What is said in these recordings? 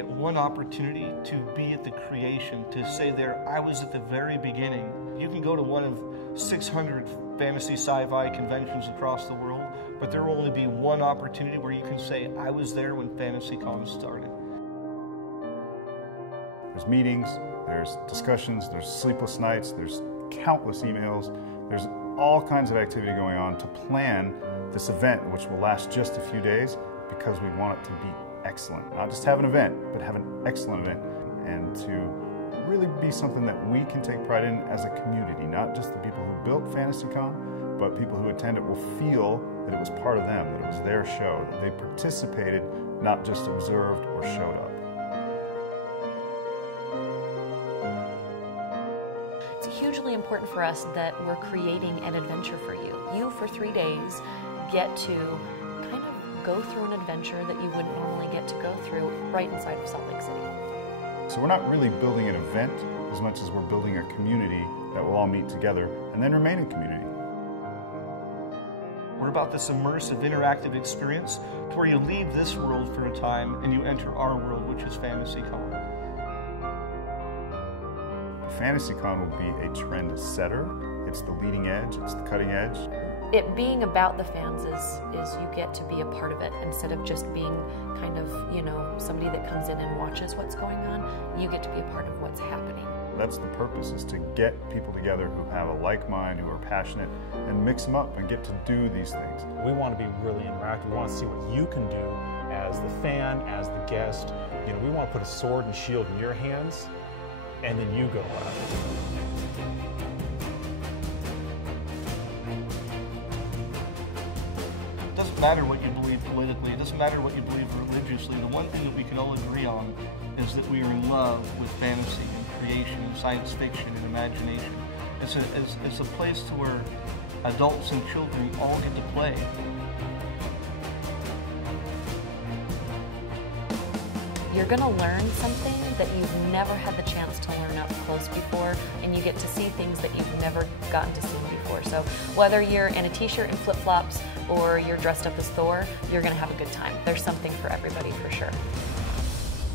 get one opportunity to be at the creation, to say there, I was at the very beginning. You can go to one of 600 fantasy sci-fi conventions across the world, but there will only be one opportunity where you can say, I was there when FantasyCon started. There's meetings, there's discussions, there's sleepless nights, there's countless emails, there's all kinds of activity going on to plan this event, which will last just a few days, because we want it to be excellent. Not just have an event, but have an excellent event, and to really be something that we can take pride in as a community. Not just the people who built FantasyCon, but people who attend it will feel that it was part of them, that it was their show, that they participated, not just observed or showed up. It's hugely important for us that we're creating an adventure for you. You, for 3 days, get to kind of go through an adventure that you wouldn't normally get to go through right inside of Salt Lake City. So we're not really building an event as much as we're building a community that will all meet together and then remain in community. We're about this immersive, interactive experience to where you leave this world for a time and you enter our world, which is FantasyCon. FantasyCon will be a trend setter. It's the leading edge, it's the cutting edge. It being about the fans is you get to be a part of it instead of just being kind of, you know, somebody that comes in and watches what's going on. You get to be a part of what's happening. That's the purpose, is to get people together who have a like mind, who are passionate, and mix them up and get to do these things. We want to be really interactive. We want to see what you can do as the fan, as the guest. You know, we want to put a sword and shield in your hands, and then you go out. It doesn't matter what you believe politically, it doesn't matter what you believe religiously. The one thing that we can all agree on is that we are in love with fantasy and creation and science fiction and imagination. It's a place to where adults and children all get to play. You're going to learn something that you've never had the chance to learn up close before, and you get to see things that you've never gotten to see before. So whether you're in a t-shirt and flip-flops or you're dressed up as Thor, you're going to have a good time. There's something for everybody for sure.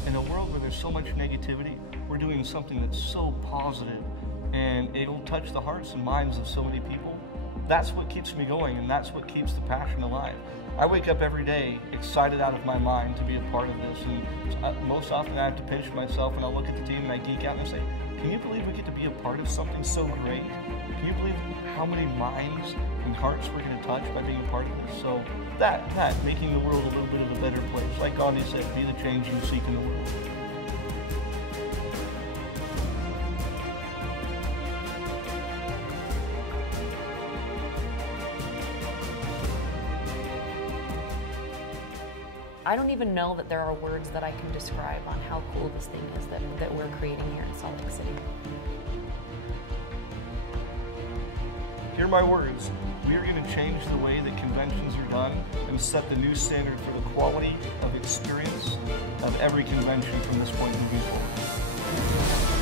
In a world where there's so much negativity, we're doing something that's so positive, and it'll touch the hearts and minds of so many people. That's what keeps me going, and that's what keeps the passion alive. I wake up every day excited out of my mind to be a part of this, and most often I have to pinch myself and I'll look at the team and I geek out and I say, can you believe we get to be a part of something so great? Can you believe how many minds and hearts we're going to touch by being a part of this? So that, making the world a little bit of a better place. Like Gandhi said, be the change you seek in the world. I don't even know that there are words that I can describe on how cool this thing is that we're creating here in Salt Lake City. Hear my words. We are going to change the way that conventions are done and set the new standard for the quality of experience of every convention from this point moving forward.